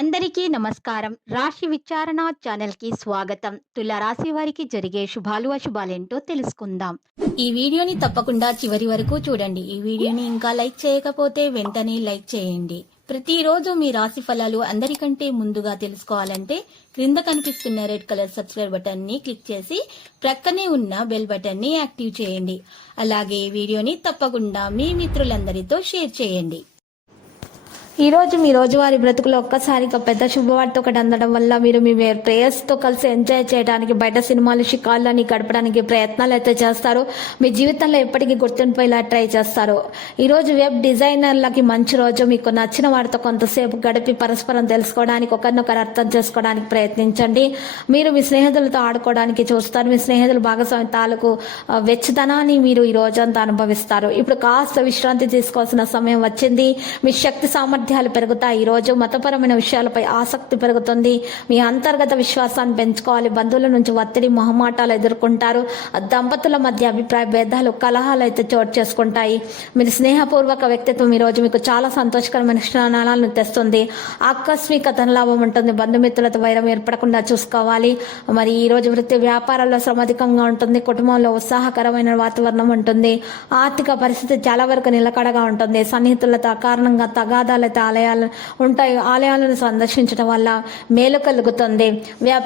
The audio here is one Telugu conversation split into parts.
అందరికీ నమస్కారం. రాశి విచారణ ఛానల్‌కి స్వాగతం. తుల రాశి వారికి జరిగే శుభాలు, అశుభాలేంటో తెలుసుకుందాం. ఈ వీడియోని తప్పకుండా చివరి వరకు చూడండి. ఈ వీడియోని ఇంకా లైక్ చేయకపోతే వెంటనే లైక్ చేయండి. ప్రతిరోజు మీ రాశి ఫలాలు అందరికంటే ముందుగా తెలుసుకోవాలంటే క్రింద కనిపిస్తున్న రెడ్ కలర్ సబ్స్క్రైబ్ బటన్ ని క్లిక్ చేసి ప్రక్కనే ఉన్న బెల్ బటన్ ని యాక్టివ్ చేయండి. అలాగే వీడియోని తప్పకుండా మీ మిత్రులందరితో షేర్ చేయండి. ఈ రోజు మీ రోజువారీ బ్రతుకులో ఒక్కసారిగా పెద్ద శుభవార్త ఒకటి అందడం వల్ల మీరు మీ ప్రేయర్స్తో కలిసి ఎంజాయ్ చేయడానికి బయట సినిమాలు షికార్లని గడపడానికి ప్రయత్నాలు అయితే చేస్తారు. మీ జీవితంలో ఎప్పటికీ గుర్తుండిపోయేలా ట్రై చేస్తారు. ఈరోజు వెబ్ డిజైనర్లకి మంచి రోజు. మీకు నచ్చిన వారితో కొంతసేపు గడిపి పరస్పరం తెలుసుకోవడానికి, ఒకరినొకరు అర్థం చేసుకోవడానికి ప్రయత్నించండి. మీరు మీ స్నేహితులతో ఆడుకోవడానికి చూస్తారు. మీ స్నేహితులు భాగస్వామి తాలూకు వెచ్చదనాన్ని మీరు ఈ రోజంతా అనుభవిస్తారు. ఇప్పుడు కాస్త విశ్రాంతి తీసుకోవాల్సిన సమయం వచ్చింది. మీ శక్తి సామర్థ్యాలు పెరుగుతాయి. ఈ రోజు మతపరమైన విషయాలపై ఆసక్తి పెరుగుతుంది. మీ అంతర్గత విశ్వాసాన్ని పెంచుకోవాలి. బంధువుల నుంచి ఒత్తిడి, మొహమాటాలు ఎదుర్కొంటారు. దంపతుల మధ్య అభిప్రాయ భేదాలు, కలహాలు అయితే చోటు చేసుకుంటాయి. మీరు స్నేహపూర్వక వ్యక్తిత్వం ఈ రోజు మీకు చాలా సంతోషకరమైన క్షణాలను తెస్తుంది. ఆకస్మిక ధనలాభం ఉంటుంది. బంధుమిత్రులతో వైరం ఏర్పడకుండా చూసుకోవాలి. మరి ఈ రోజు వృత్తి వ్యాపారాల్లో శ్రమధికంగా ఉంటుంది. కుటుంబంలో ఉత్సాహకరమైన వాతావరణం ఉంటుంది. ఆర్థిక పరిస్థితి చాలా వరకు నిలకడగా ఉంటుంది. సన్నిహితులతో కారణంగా తగాదాలు ఆలయాలు ఉంటాయి. ఆలయాలను సందర్శించడం వల్ల మేలు కలుగుతుంది.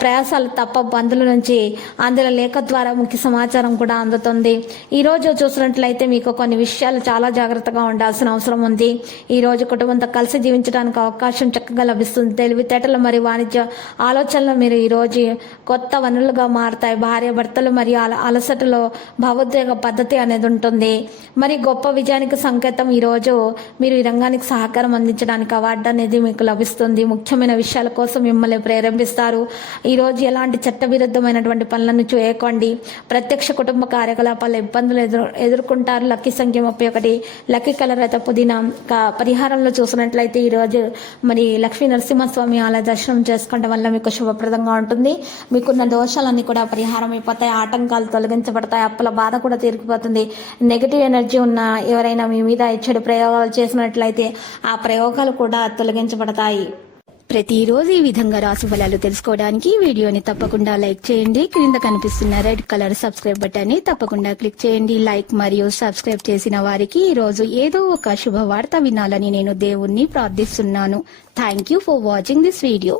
ప్రయాసాలు తప్ప బంధువుల నుంచి అందులో లేఖ ద్వారా ముఖ్య సమాచారం కూడా అందుతుంది. ఈ రోజు చూసినట్లయితే మీకు కొన్ని విషయాలు చాలా జాగ్రత్తగా ఉండాల్సిన అవసరం ఉంది. ఈ రోజు కుటుంబంతో కలిసి జీవించడానికి అవకాశం చక్కగా లభిస్తుంది. తెలివితేటలు మరియు వాణిజ్య ఆలోచనలు మీరు ఈ రోజు కొత్త వనరులుగా మారుతాయి. భార్య భర్తలు మరియు అలసటలో భావోద్వేగ పద్ధతి అనేది ఉంటుంది. మరి గొప్ప విజయానికి సంకేతం. ఈ రోజు మీరు ఈ రంగానికి సహకారం అందించడానికి అవార్డు అనేది మీకు లభిస్తుంది. ముఖ్యమైన విషయాల కోసం మిమ్మల్ని ప్రేరేపిస్తారు. ఈ రోజు ఎలాంటి చట్టవిరుద్ధమైనటువంటి పనులను చేయకండి. ప్రత్యక్ష కుటుంబ కార్యకలాపాల ఇబ్బందులు ఎదుర్కొంటారు. లక్కీ సంఖ్య 31. లక్కీ కలర్ అయితే పుదీనా. పరిహారంలో చూసినట్లయితే ఈ రోజు మరి లక్ష్మీ నరసింహస్వామి ఆలయ దర్శనం చేసుకోవడం వల్ల మీకు శుభప్రదంగా ఉంటుంది. మీకున్న దోషాలన్నీ కూడా పరిహారం అయిపోతాయి. ఆటంకాలు తొలగించబడతాయి. అప్పుల బాధ కూడా తీరిపోతుంది. నెగిటివ్ ఎనర్జీ ఉన్న ఎవరైనా మీ మీద చెడు ప్రయోగాలు చేసినట్లయితే ఆ ప్రయోగాలు కూడా తొలగించబడతాయి. ప్రతిరోజు ఈ విధంగా రాశి ఫలాలు తెలుసుకోవడానికి వీడియోని తప్పకుండా లైక్ చేయండి. క్రింద కనిపిస్తున్న రెడ్ కలర్ సబ్స్క్రైబ్ బటన్ ని తప్పకుండా క్లిక్ చేయండి. లైక్ మరియు సబ్స్క్రైబ్ చేసిన వారికి ఈ రోజు ఏదో ఒక శుభవార్త వినాలని నేను దేవుణ్ణి ప్రార్థిస్తున్నాను. Thank you for watching this video.